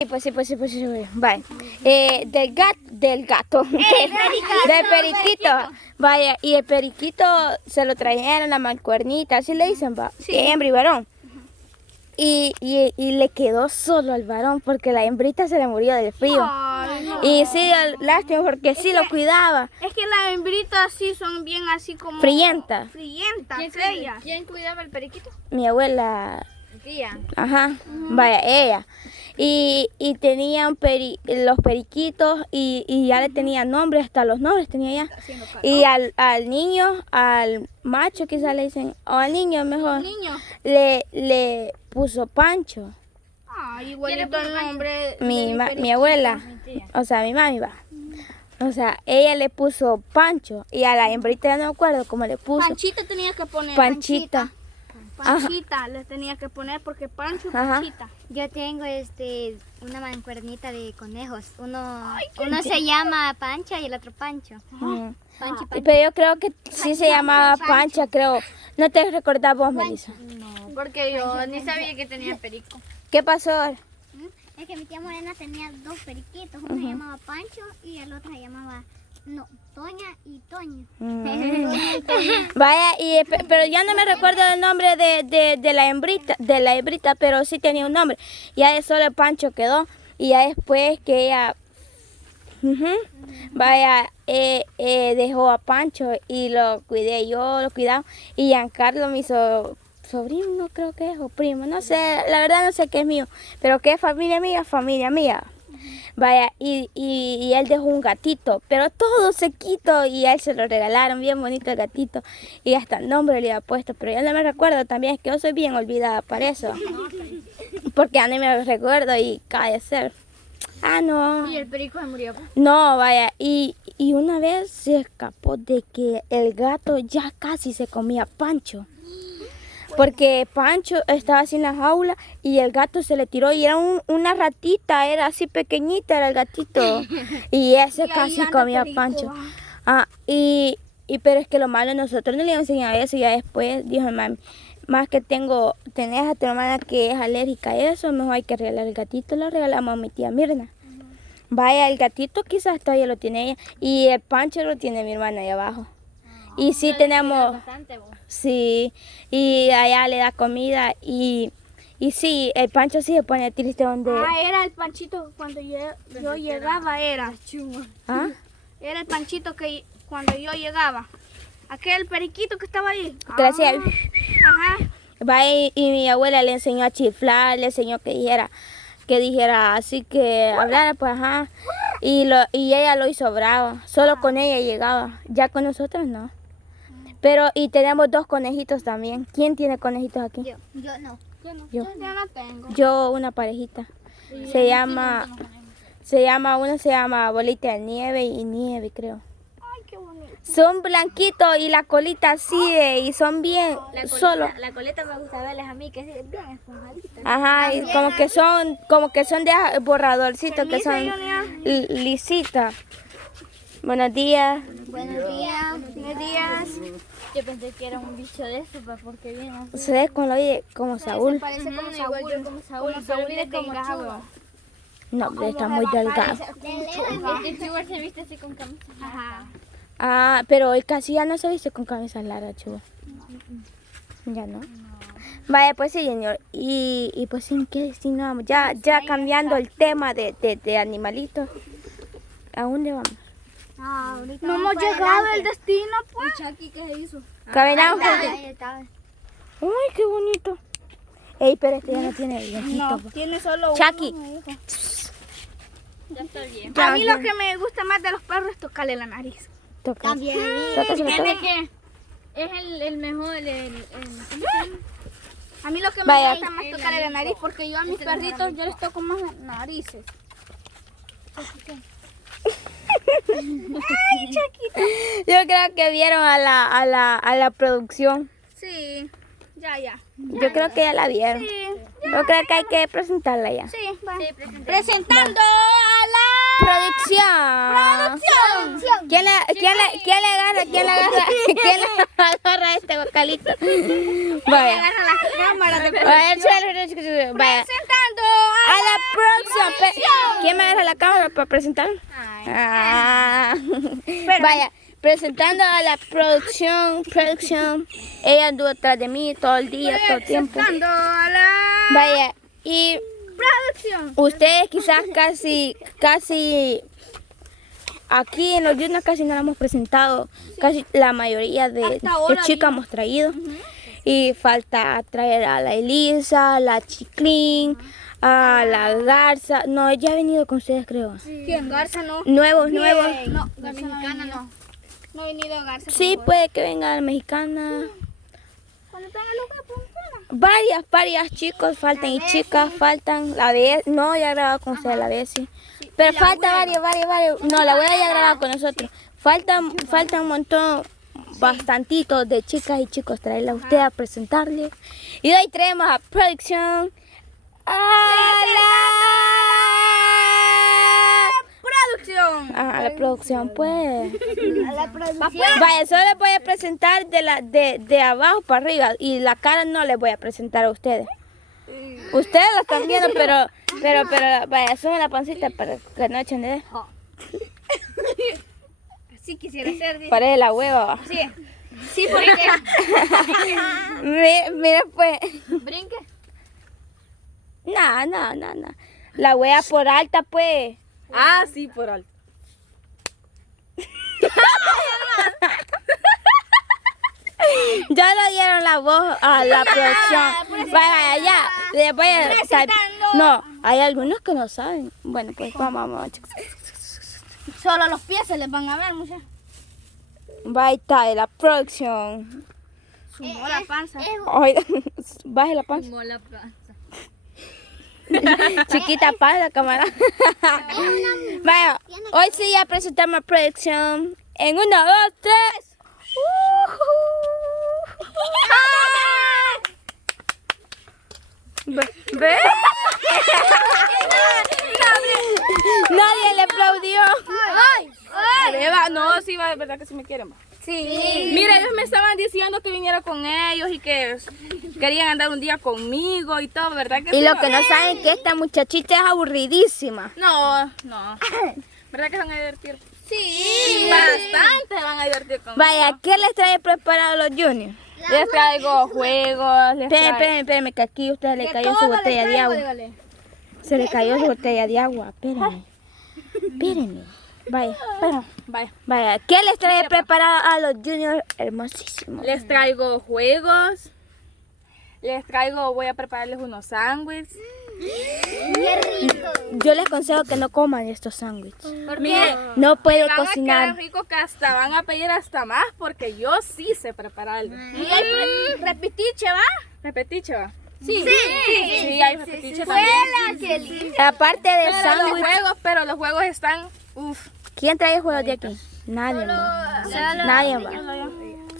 Sí. Vaya. Del gato. Del periquito. Vaya, y el periquito se lo trajeron a la mancuernita, así le dicen, va. Sí. Hembra y varón. Y le quedó solo al varón porque la hembrita se le murió del frío. Ay, no. Y sí, lástima porque sí lo cuidaba. Es que las hembritas sí son bien así como... Frientas. Feas. ¿Quién cuidaba el periquito? Mi abuela. Tía. Ajá, vaya, ella. Y tenía los periquitos y ya le tenía nombre, hasta los nombres tenía ya. Y al niño, al macho quizás le dicen, o al niño mejor, le puso Pancho. Ah, igualito el nombre. Mi abuela, o sea, mi mami va. O sea, ella le puso Pancho y a la hembrita ya no me acuerdo cómo le puso. Panchita tenía que poner. Panchita. Panchita le tenía que poner porque Pancho, Panchita. Yo tengo una mancuernita de conejos. Uno se llama Pancha y el otro Pancho. Pancho. Pero yo creo que sí se llamaba Pancha, creo. ¿No te recordás vos, Melissa? No, porque yo ni sabía que tenía perico. ¿Qué pasó ahora? Es que mi tía Morena tenía dos periquitos. Uno se llamaba Pancho y el otro se llamaba Toña y Toño. Vaya, pero ya no me recuerdo el nombre de la hembrita, pero sí tenía un nombre. Ya de solo Pancho quedó. Y ya después que ella vaya, dejó a Pancho y lo cuidé yo, lo cuidaba. Y Giancarlo me hizo sobrino, creo que es, o primo, no sé, la verdad no sé qué es mío, pero que es familia mía. Vaya, y él dejó un gatito, pero todo sequito, y a él se lo regalaron, bien bonito el gatito, y hasta el nombre le había puesto, pero ya no me recuerdo, también es que yo soy bien olvidada para eso, porque ya no me recuerdo y cae de ser. Ah, no. ¿Y el perico se murió? No, vaya, y una vez se escapó de que el gato ya casi se comía a Pancho. Porque Pancho estaba así en la jaula y el gato se le tiró y era una ratita, era así pequeñita, era el gatito. Y ese casi comía a Pancho. Pero es que lo malo, nosotros no le íbamos a enseñar eso y ya después dijo mami, más que tenés a tu hermana que es alérgica a eso, mejor hay que regalar el gatito, lo regalamos a mi tía Mirna. Vaya, el gatito quizás todavía lo tiene ella y el Pancho lo tiene mi hermana ahí abajo. Y sí tenemos... Sí, y allá le da comida y sí, el Pancho sí se pone triste donde... Era el Panchito cuando yo llegaba, era. ¿Ah? Era el Panchito que cuando yo llegaba. Aquel periquito que estaba ahí. Gracias. Ajá. Va y mi abuela le enseñó a chiflar, le enseñó que dijera así que hablara, pues ajá. Y ella lo hizo bravo, solo con ella llegaba, ya con nosotros no. Pero, y tenemos dos conejitos también. ¿Quién tiene conejitos aquí? Yo no. Yo no tengo. Yo, una parejita. Una se llama Bolita de Nieve y Nieve, creo. Ay, qué bonito. Son blanquitos y la colita así y son bien solo. La coleta me gusta verles a mí, que es bien esponjadita. Ajá, y como que son de borradorcito, que son lisitas. Buenos días. Buenos días. Yo pensé que era un bicho de eso, porque viene así. Se ve con lo oye como Saúl. Parece como Igual yo como Saúl, pero viene como Chuba. No, pero está muy delgado. Este Chuba se viste así con camisa. Ajá. Ah, pero él casi ya no se viste con camisas largas, Chuba. Ya no. Vaya, pues sí, señor. Y pues en qué destino vamos. Ya cambiando el tema de animalitos. ¿A dónde vamos? No hemos llegado al destino, pues. ¿Y Chucky qué se hizo? Caminamos. Ahí está. Uy, qué bonito. Ey, pero este ya no tiene dientito. No, tiene solo Chucky. uno. Ya está bien. A mí lo que me gusta más de los perros es tocarle la nariz. Toca. También. Tócaselo, ¿Tiene que? Es el mejor, ¿cómo se llama? A mí lo que me Vaya. gusta más es tocarle la nariz porque yo a mis perritos yo les toco más las narices. Ay, Chaquita. Yo creo que vieron a la producción. Sí, ya. Yo creo que ya la vieron. Sí, Yo creo que hay que presentarla ya. sí, va. Presentando a Producción. ¿Quién le agarra? ¿Quién le agarra este bocalito? Vaya. la cámara de Vaya. presentando a la próxima. ¿Quién me agarra la cámara para presentar? Vaya, presentando a la producción. Ella anduvo atrás de mí todo el día, todo el tiempo. Presentando a la Vaya, y producción. ustedes quizás casi aquí en los Juniors casi no la hemos presentado, casi la mayoría de chicas hemos traído. Y falta traer a la Elisa, a la Chiclín, a la Garza. No, ella ha venido con ustedes, creo. ¿Quién? Garza no. Nuevos. No, Garza mexicana no. No ha venido Garza. Sí, puede que venga la mexicana. Cuando tenga lugar, pues, Varias chicos faltan y chicas faltan. La vez, no, ya grabado con ustedes la vez, sí. Pero falta varios. No, la abuela ya grabado con nosotros. Falta un montón, bastantitos de chicas y chicos traerla a usted a presentarle. Y hoy traemos a producción a la producción, pues. Vaya, solo les voy a presentar de abajo para arriba y la cara no les voy a presentar a ustedes. Ustedes la están viendo, pero vaya, sube la pancita para que no echen de así quisiera ser. parece la hueva. Sí, porque Mira pues. Brinque. No. La hueva por alta, pues. Ah, sí, por alto. Ya le dieron la voz a la producción. Vaya, ya. Les voy a no, hay algunos que no saben. Bueno, pues vamos, chicos. solo los pies se les van a ver, muchachos. Vaya, está de la producción. Sumó la panza. Oiga, baje la panza. Mola panza. Chiquita panza, cámara. Vaya, hoy sí ya presentamos producción. En 1, 2, 3. ¿Ve? Nadie le aplaudió. Beba, no, sí, va, de verdad que sí me quieren. Va. Sí. Mira, ellos me estaban diciendo que viniera con ellos y que querían andar un día conmigo y todo, ¿verdad que Y sí? lo que no saben es que esta muchachita es aburridísima. No. ¿Verdad que se van a divertir? Sí, bastante se van a divertir conmigo. Vaya, ¿qué les trae preparado los juniors? Les traigo juegos, les traigo... Espérenme, que aquí a usted le cayó su botella de agua. Se le cayó su botella de agua. Espérenme. Vaya, ¿qué les trae preparado a los juniors hermosísimos? Les traigo juegos. Voy a prepararles unos sándwiches. Yo les aconsejo que no coman estos sándwiches. Mire, No puedo van a cocinar. quedar ricos que hasta van a pedir hasta más porque yo sí sé prepararlo. Y el repitiche, ¿va? ¿Repetiche va? Sí. Sí, hay repetiche también. Aparte de sándwich, Pero los juegos están... Uf. ¿quién trae juegos de aquí? Nadie va. Nadie va.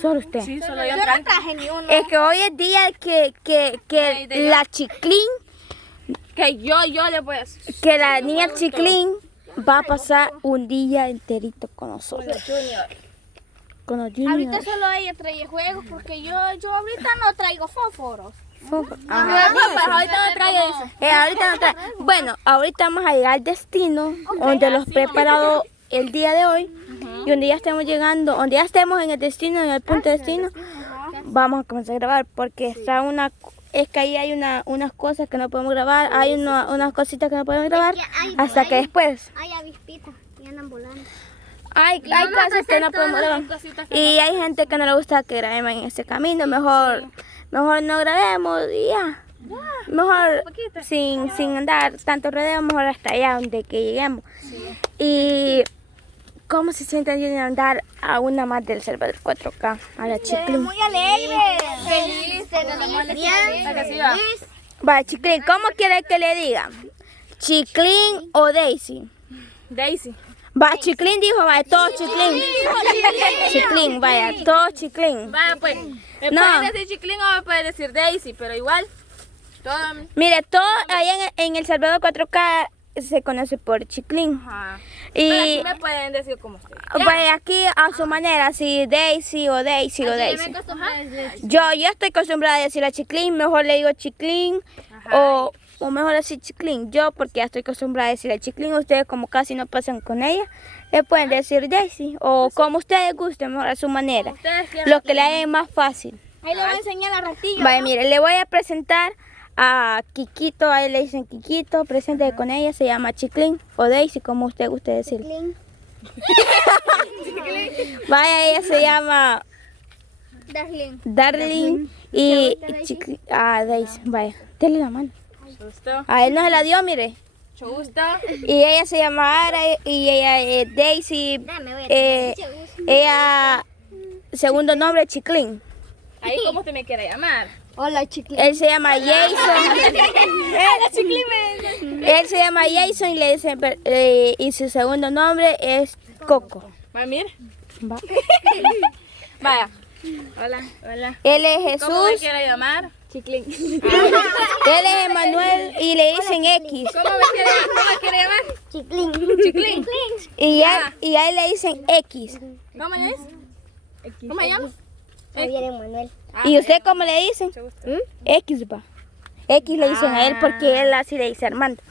Solo usted. Sí, solo yo Yo no traigo. traje ni uno. Es que hoy es día que la Chiclín, Que yo les voy a hacer. que la niña Chiclín va a pasar un día enterito con nosotros. Con los Ahorita juniors. solo ella trae juegos porque yo ahorita no traigo fósforos. Ahorita no traigo eso. Ahorita no trae. Bueno, ahorita vamos a llegar al destino donde los preparado el día de hoy. Y donde ya estemos llegando, donde ya estemos en el destino, en el punto de destino, vamos a comenzar a grabar porque está es que ahí hay unas cosas que no podemos grabar, hay unas cositas que no podemos grabar hasta que después. Hay avispitas y andan volando. Hay cosas que no podemos grabar. Y hay gente que no le gusta que grabemos en este camino, mejor no grabemos y ya. Mejor sin andar tanto rodeo, mejor hasta allá donde que lleguemos. Y ¿cómo se sienten de andar a una más del Salvador 4K? A la Chiclín. Muy alegre. Feliz, Va, Chiclín, ¿cómo quiere que le diga? ¿Chiclín o Daisy? Daisy. Va, Chiclín dijo, vaya, todo Chiclín. Chiclín, vaya, todo Chiclín. Vaya pues. Me No. pueden decir Chiclín o me pueden decir Daisy, pero igual. Todo. Mire, todo allá en El Salvador 4K se conoce por Chiclín. Ajá. Pero aquí Y me pueden decir como ustedes. vaya, aquí a su manera, si Daisy o Daisy o Daisy. Yo estoy acostumbrada a decir a Chiclín, mejor le digo Chiclín o o mejor así Chiclín. Yo, porque ya estoy acostumbrada a decirle Chiclín, ustedes como casi no pasan con ella, le pueden decir Daisy, o como ustedes gusten, mejor a su manera. Ustedes quieran. Lo que le haga más fácil. Ahí le voy a enseñar a ratillo. Vaya, mire, le voy a presentar a Kikito, a él le dicen Kikito, presente con ella, se llama Chiclín, o Daisy, como usted guste decirle. Vaya, ella se llama Darling y Daisy, vaya, dale la mano. Mucho gusto. A él no se la dio, mire. Mucho gusto. Y ella se llama Ara y ella es Daisy. Ella, segundo nombre, Chiclín. Ahí como usted me quiere llamar. Hola, Chiclín. Él se llama Jason. Él se llama Jason y le dicen, y su segundo nombre es Coco. Vaya, mire. Va. Vaya. Hola, hola. Él es ¿Cómo me Jesús, quiere llamar? él es Emanuel y le dicen X. ¿Cómo me quiere llamar? Chiclín. Chiclín. Y a él le dicen X. ¿Cómo le dices? ¿Cómo se llama? Manuel. ¿Y usted cómo le dicen? Mucho gusto. X va. X le dicen a él porque él así le dice Armando.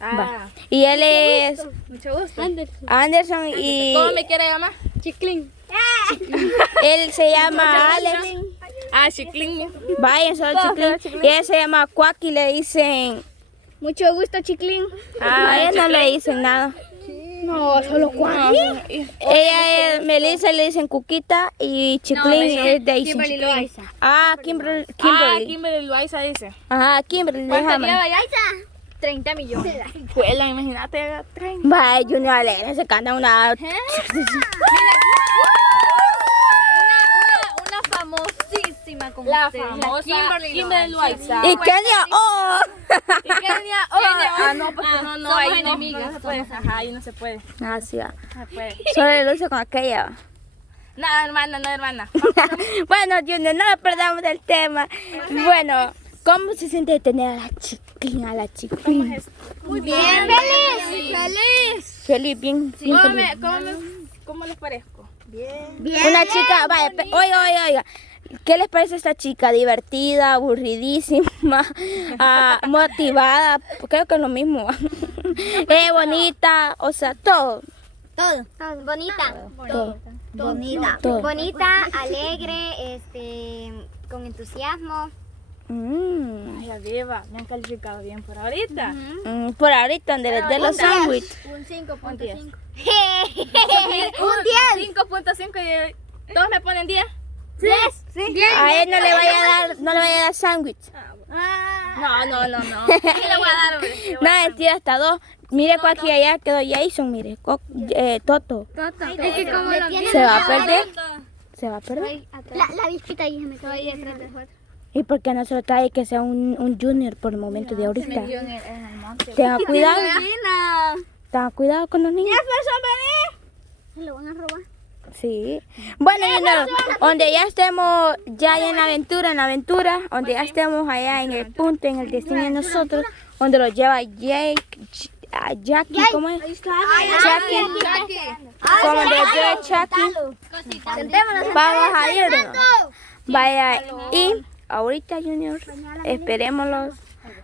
Va. Y él es Mucho gusto. Anderson y ¿Cómo me quiere llamar? Chiclín. él se llama Alex. Chiclín. Vaya, solo Chiclín. Y él se llama Cuac y le dicen. Mucho gusto, Chiclín. A él no le dicen nada. No, solo Juan. Ella es Melissa, le dicen Cuquita y Chiclín es Daisy. Kimberly Loaiza. Kimberly. Kimberly Loaiza dice. Ajá, Kimberly. ¿Cuánto déjame. lleva ya? 30 millones. Juela, imagínate. 30. Vaya, Junior Alegre se canta una. Una famosísima como La usted. famosa Kimberly Loaiza. Y Kenia, oh. ¿Y Kenia? No, porque no, somos ahí no, enemigas, no se puede. Ajá, ahí no se puede. Así va. No se puede. Solo le luce con aquella. No, hermana. Bueno, Junior, no perdamos del tema. Bueno, ¿cómo se siente de tener a la Chiclín? Muy bien. Feliz, bien feliz. ¿Cómo les parezco? Una chica, vaya, oiga. ¿Qué les parece esta chica? Divertida, aburridísima, motivada, creo que es lo mismo. Bonita, o sea, todo. Bonita. Todo. Bonita. Todo. Bonita, alegre, con entusiasmo. Mm. Ay, arriba, me han calificado bien por ahorita. Por ahorita, de los sándwiches. Un 5.5. 5.5. Un 10. 5.5 y todos me ponen 10. 10. A él no le vaya a dar sándwich. No. ¿Qué le voy a dar, hombre? No, mentira, hasta 2. Mire cuál que allá quedó Jason, mire, Toto. Es que como lo tiene. Se va a perder. Se va a perder. La vispita ahí se me quedó ahí detrás del juego. ¿Y por qué no se lo trae que sea un junior por el momento de ahorita? En el monte. Tenga cuidado. Tenga cuidado con los niños. Se lo van a robar. Sí. Bueno, donde ya estemos ya en la aventura, donde ya estemos allá en el punto, en el destino de nosotros, donde lo lleva Jackie, ¿cómo es? Jackie. Como donde lleva Jackie. Vamos a irnos. Vaya, y ahorita, Junior, esperémoslos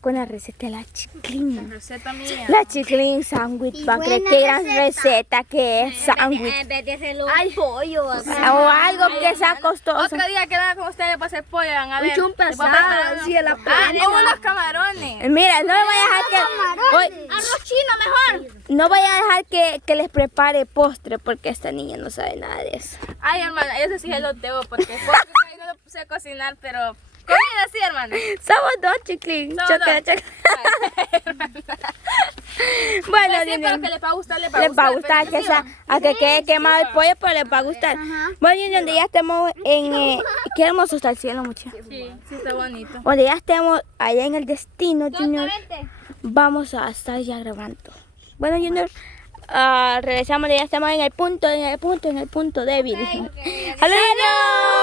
con la receta de la Chiclín. Receta mía. La Chiclín sándwich, va a creer que gran receta que es sándwich. En vez de hacerlo pollo. O algo que sea costoso. Otro día que venga con ustedes para hacer pollo, van a ver. Un pesado, así a la unos camarones. Mira, no le voy a dejar que Arroz chino mejor. no voy a dejar que les prepare postre porque esta niña no sabe nada de eso. Ay, hermana, eso sí es lo tengo porque no lo puse a cocinar, pero comida sí, hermana. Somos 2, Chiclín. Somos Chócala, dos. chócala. Bueno, Pues sí, pero que les va a gustar, les va a les gustar. va a gustar pero que sea, a que quede quemado el pollo, pero les va a gustar. Bueno, y donde ya estemos en qué hermoso está el cielo, muchachos. Sí, está bonito. Donde ya estemos allá en el destino, Junior, vamos a estar ya grabando. Bueno, Junior, regresamos, ya estamos en el punto débil. ¡Halo, Junior!